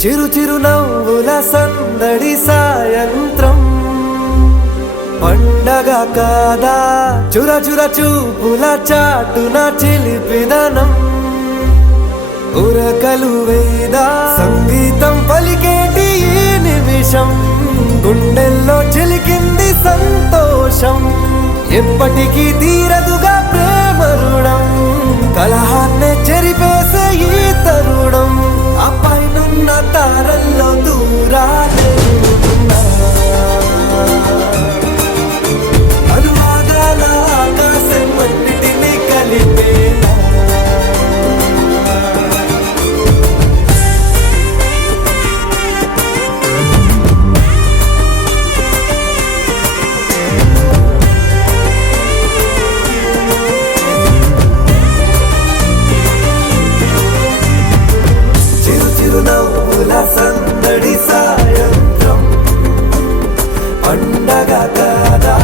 చిరు చిరు నవ్వుల సందడి సాయంత్రం పండగ కాదా చుర చుర చూపుల చాటున చిలిపిదనం ఉరకలు వేదా సంగీతం పలికేటి ఈ నిమిషం గుండెల్లో చిలికింది సంతోషం ఎప్పటికీ తీరదుగా ప్రేమ రుణం కలహాన్నే చెరిపేసే ఈ తరుణం ఆ పైనున్న తారల్లో దూరాలే అనువాదాల ఆకాశం అన్నిటినీ కలిపేనా సందడి సాయంత్రం పండగ కాదా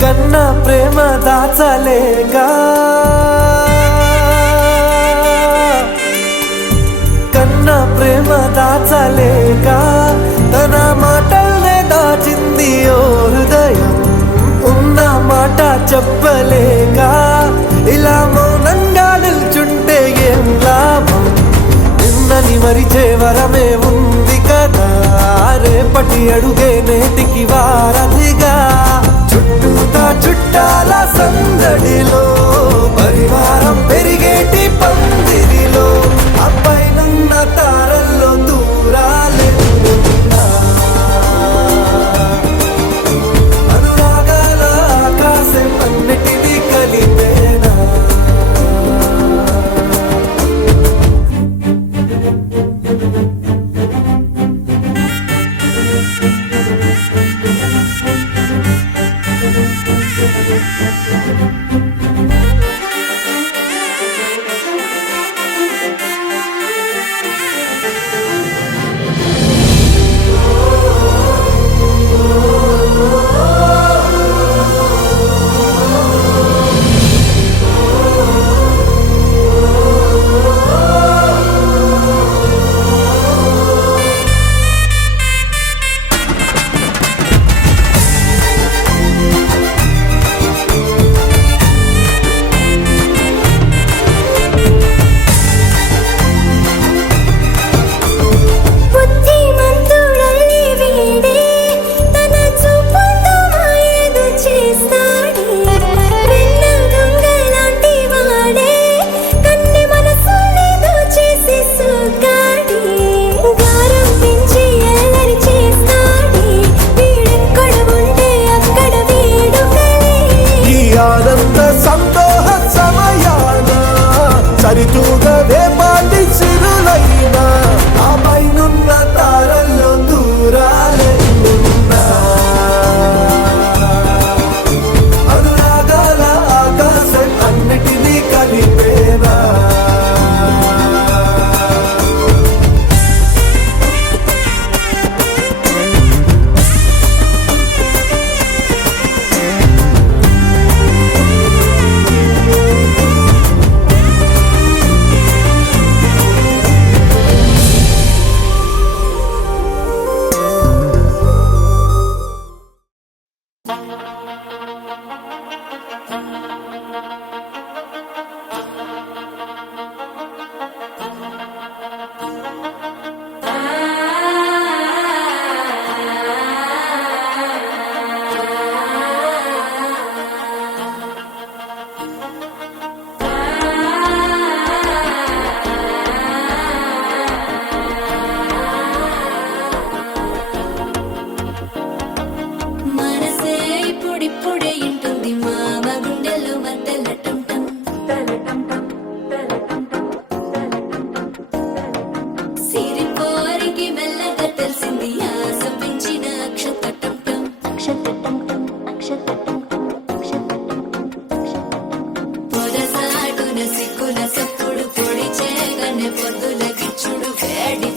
కన్నా ప్రేమ దాచలేక కన్నా ప్రేమ దాచలేక తన మాటల్నే దాచింది ఓ హృదయం ఉన్న మాట చెప్పలేక ఇలా మౌనంగా నిల్చుంటే ఏం లాభం నిన్నని మరిచే వరమే ఉంది కదా రేపటి అడుగే నేటికి వారధిగా చుట్టూతా చుట్టాల సందడిలో పరివారం పెరిగేటి పందిరిలో అబ్బాయినున్న తారల్లో దూరాలే అనురాగాల ఆకాశం అన్నిటినీ కలిపేనా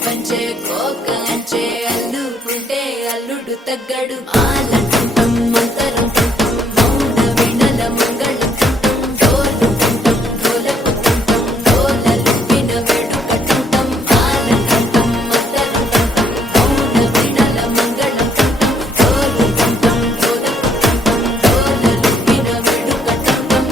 పంచే కోక అంచే అల్లుకుంటే అల్లుడు తగ్గడు ఆలంటుంటం మంతరం తుంటం మౌన వినల మంగళం తుంటం డోలు తుంటం డోలకు తుంటం డోలలు విన వేడుక తుంటం ఆలంటుంటం మంతరం తుంటం మౌన వినల మంగళం తుంటం డోలు తుంటం డోలకు తుంటం డోలలు విన వేడుక తుంటం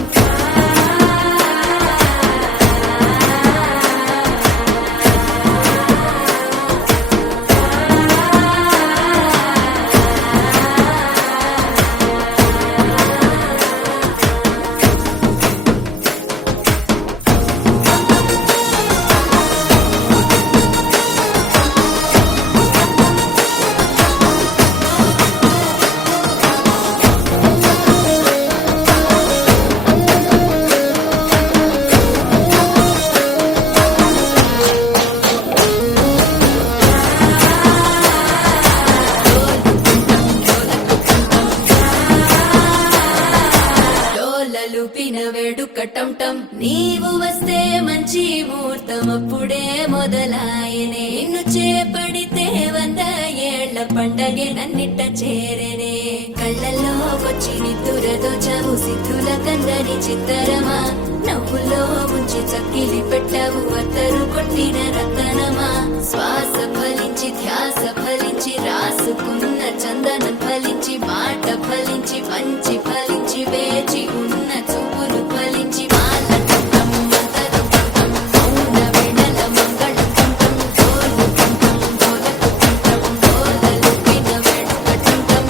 డోలలుపిన వేడుక టంటం నీవు వస్తే మంచి ముహూర్తం అప్పుడే మొదలాయనే నిన్ను చేపడితే 100 ఏళ్ల పండగే నన్నిట్ట చేరనే కళ్ళల్లో వచ్చి నిద్దురతో చవు సిద్ధుల కందని చిత్తరమా నవ్వులో ముంచి చక్కిలి పెట్టవు అత్తరు కొట్టిన రతనమా శ్వాస ఫలించి ధ్యాస ఫలించి రాసుకున్న చందనం ఫలించి మాట ఫలించి పంచి ఫలించి వేచి ఉన్న చూపులు ఫలించి మాల టుంటం మంతరం టుంటం మౌన వినల మంగళం టుంటం డోలు టుంటం డోలకు టుంటం డోలలు విన వేడుక టుంటం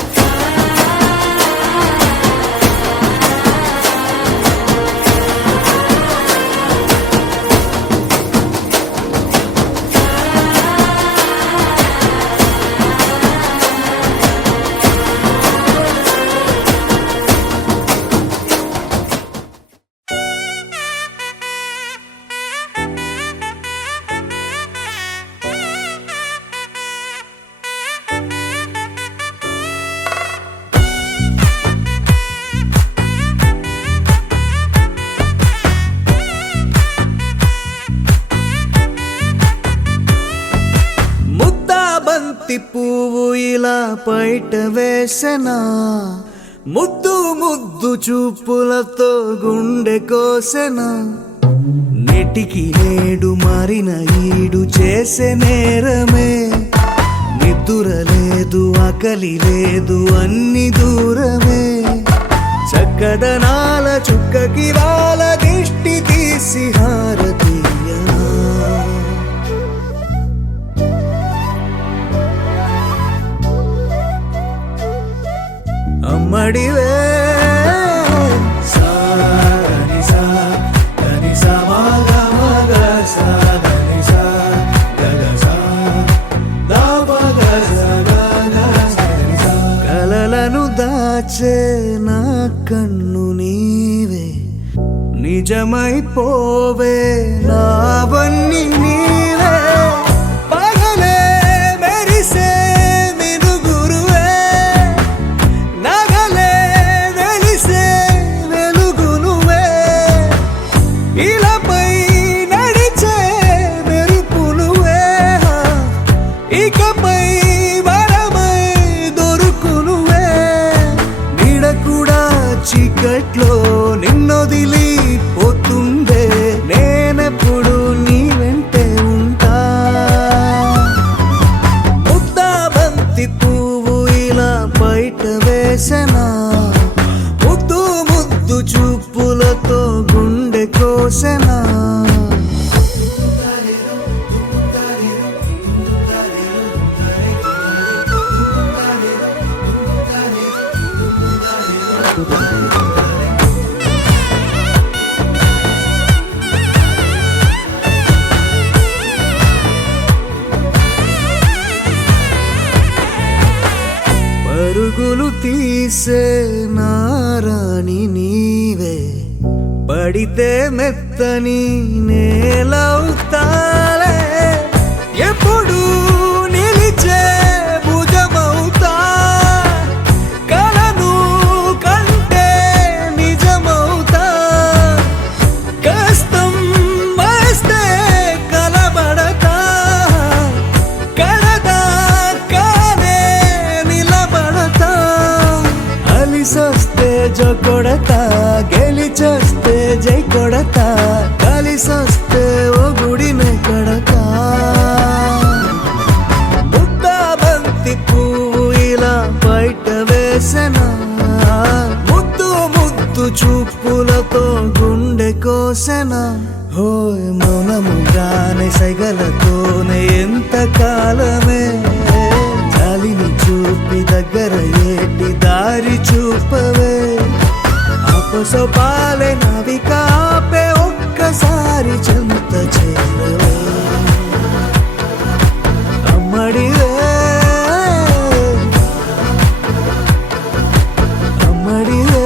ముద్దా బంతి పువ్వు ఇలా బయట వేసెనా ముద్దు ముద్దు చూపులతో గుండె కోసెనా నెటికి నేడు మారిన ఈడు చేసే నేరమే నిద్దుర లేదు ఆకలి లేదు అన్ని దూరమే చక్కదనాల చుక్కకి వాళ్ళ దిష్టి తీసి హారతీయా అమ్మడివే సాని సా దని సా మగ మగ సా దని సా గగ సా దా మగ సా గగ సని సా కలలను దాచే నా కన్ను నీవే నిజమైపోవే నావన్నీ నీవే పగలే మెరిసే మినుగురువే నగలే వెలిసే వెలుగు నువ్వే ఇలాపై నడిచే మెరుపు నువ్వే ఇకపై వరమై దొరుకు నువ్వే నీడ కూడా చీకట్లో నిన్నొదిలి పోతుందే నేనెప్పుడు నీ వెంటే ఉంటా ముద్దా బంతి పువ్వు ఇలా బయట వేసెనా ముద్దు ముద్దు చూపులతో గుండె కోసెనా పరుగులు తీసే నారాణి నీవే పడితే మెత్తని నేలవుతాలే ఎప్పుడు నిలిచే భుజమవుతా కలను కంటే నిజమవుతా కష్టం వస్తే కలబడతా జో కొడతా, గెలిచొస్తే జై కొడతా, కలిసొస్తే ఓ గుడినే కడతా. ముద్దా బంతి పువ్వు ఇలా బయట వేసెనా, ముద్దు ముద్దు చూపులతో గుండె కోసెనా. హోయ్ మౌనముగానే సైగలతోనే ఎంత కాలమే, జాలిని చూపి దగ్గర ఏటి దారి చూపవే. అపసొపాలే నవిక ఆపే ఒక్కసారి చెంత చేరవే. అమ్మడివే అమ్మడివే.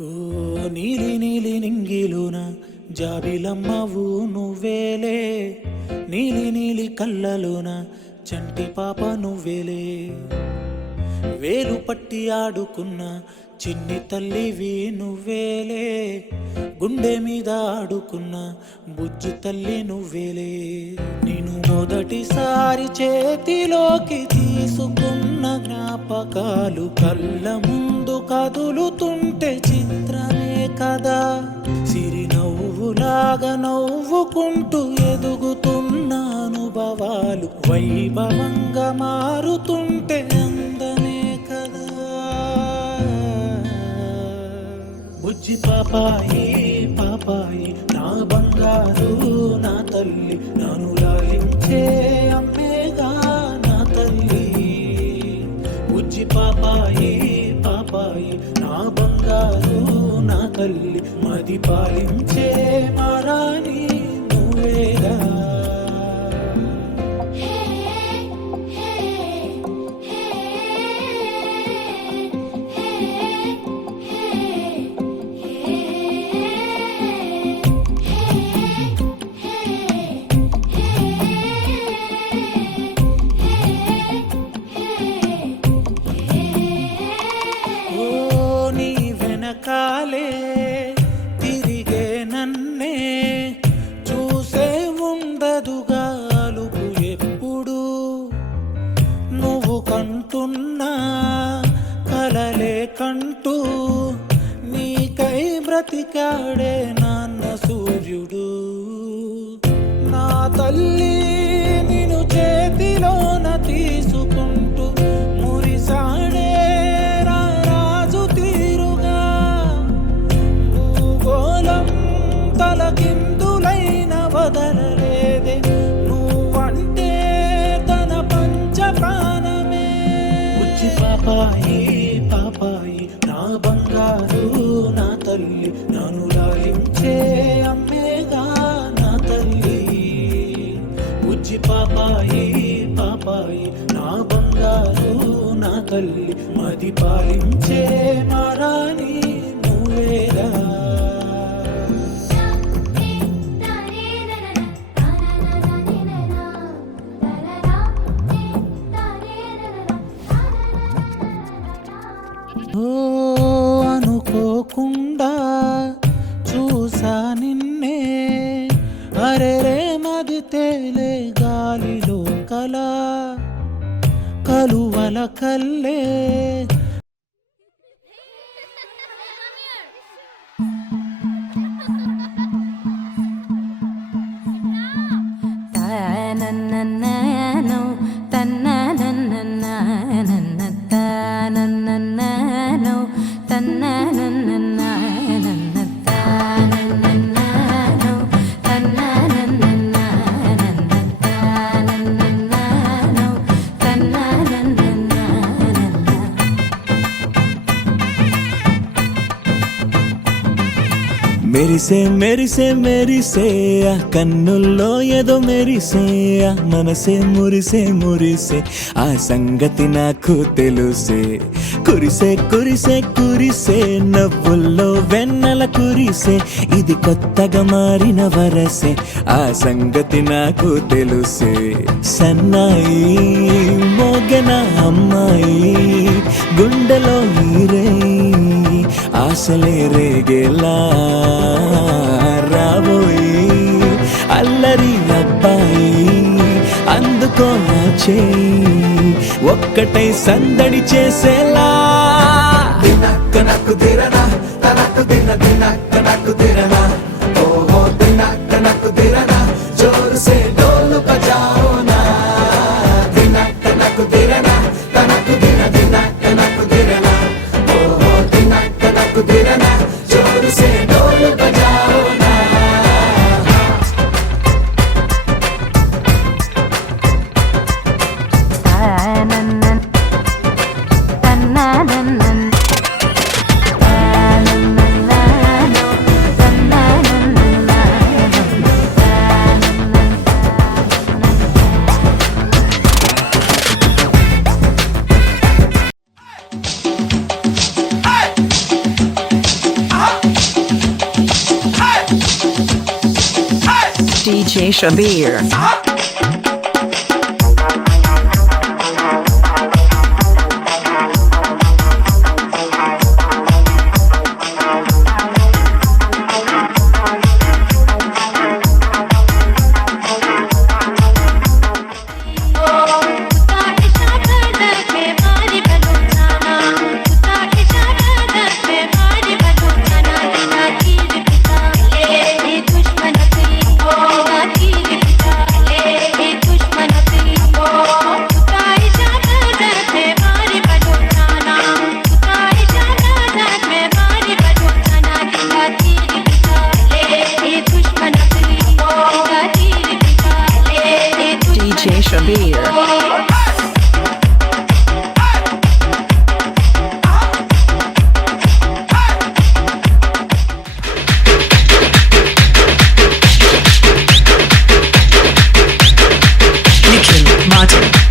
ఓ నీలి నీలి నింగిలోన జాబిలమ్మవు నువ్వేలే, నీలి నీలి కళ్ళలోన చంటి పాప నువ్వేలే. వేలు పట్టి ఆడుకున్న చిన్ని తల్లివి నువ్వేలే, గుండె మీద ఆడుకున్న బుజ్జి తల్లి నువ్వేలే. నేను మొదటిసారి చేతిలోకి తీసుకున్న జ్ఞాపకాలు కళ్ళ ముందు కదులుతుంటే చిత్రమే కదా. సిరి నవ్వులాగా నవ్వుకుంటూ ఎదుగుతున్న అనుభవాలు వైభవంగా మారుతుంటే అందమే కదా. బుజ్జి పాపాయి పాపాయి నా బంగారు నా తల్లి, నన్ను లాలించే అమ్మేగా నా తల్లి. బుజ్జి పాపాయి పాపాయి నా బంగారు నా తల్లి, మది పాలించే మారాని నువ్వేగా. కాలే తిరిగే నన్నే చూసే ఉండదుగా అలుపు ఎప్పుడు. నువ్వు కంటున్నా కలలే కంటూ నీకై బ్రతికాడే నాన్న సూర్యుడు. నా తల్లి నిన్ను చేతిలోన తీసుకుంటూ మురిసాడే తలకిందులైన వదలలేదే, నువ్వంటే తన పంచ ప్రాణమే. బుజ్జి పాపాయి పాపాయి నా బంగారు నా తల్లి, నన్ను లాలించే అమ్మేగా నా తల్లి. బుజ్జి పాపాయి పాపాయి నా బంగారు నా తల్లి, మది పాలించే మారాని నువ్వేగా. అనుకోకుండా చూసా నిన్నే, అరెరే మది తేలే గాలిలో కల కలువల కల్లే. తననననో తనననననన తనననననో తనననననన తనననననో తనననననన తనననననో తనననననన. మెరిసే మెరిసే మెరిసే ఆ కన్నుల్లో ఏదో మెరిసే ఆ మనసే మురిసే మురిసే ఆ సంగతి నాకు తెలుసే కురిసే కురిసే కురిసే నవ్వుల్లో వెన్నెల కురిసే ఇది కొత్తగా మారిన వరసే ఆ సంగతి నాకు తెలుసే సన్నాయి మోగన అమ్మాయి గుండెలో ఈరే ఆశలే రేగేలా రాబోయి అల్లరి అబ్బాయి అందుకో నా చేయి ఒక్కటై సందడి చేసేలా దినక్క నాకు దిరనా తనకు దిన దినక్క నాకు దిరనా ఓహో దినక్క నాకు దిరనా జోరు సే డోలు బజాओ నా దినక్క నాకు దిరనా తనకు దిన దినక్క నాకు దిరనా ఓహో దినక్క నాకు దిరనా జోరు సే డోలు బజాओ నా DJ Shabir. DJ Shabir. Nikhil Martin.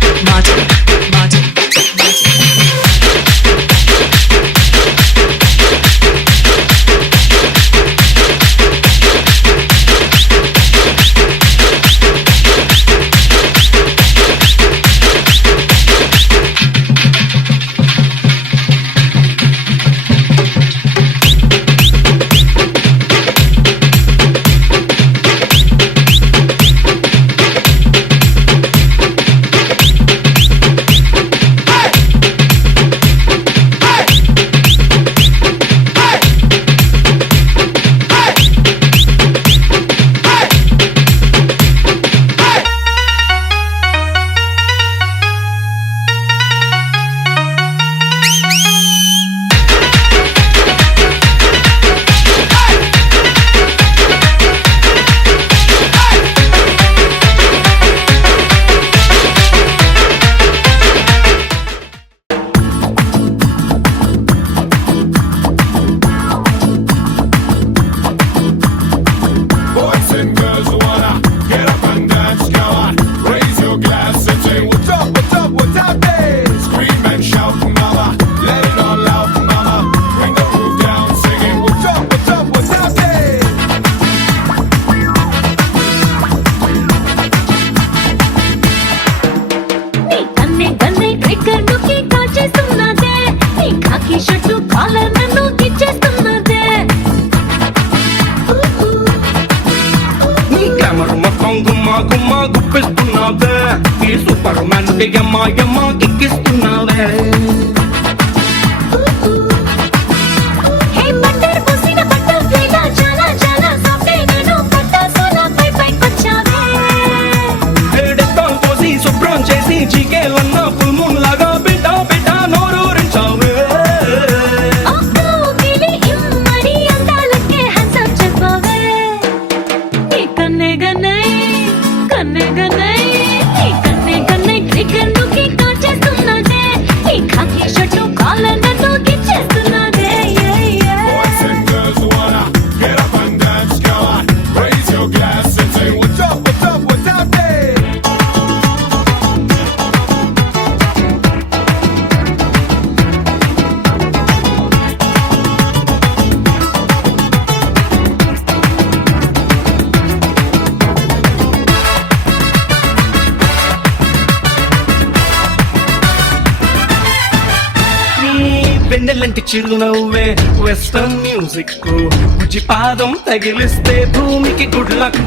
గుమ్మా గుప్పిస్తున్నావే ఈ సూపర్ మ్యాన్ యమ్మ ఎక్కిస్తున్నావే శుభ్రం చేసి జీకేలన్నా ఫుల్ మూన్ లాగా బిడ్డ బిడ్డ నోరూరించావే కన్నే గన్నై క్రికెట్ కి కాల్ చేస్తా వెన్నెలంటి చిరునవ్వే వెస్టర్న్ మ్యూజిక్ బుజ్జి పాదం తగిలిస్తే భూమికి గుడ్ లక్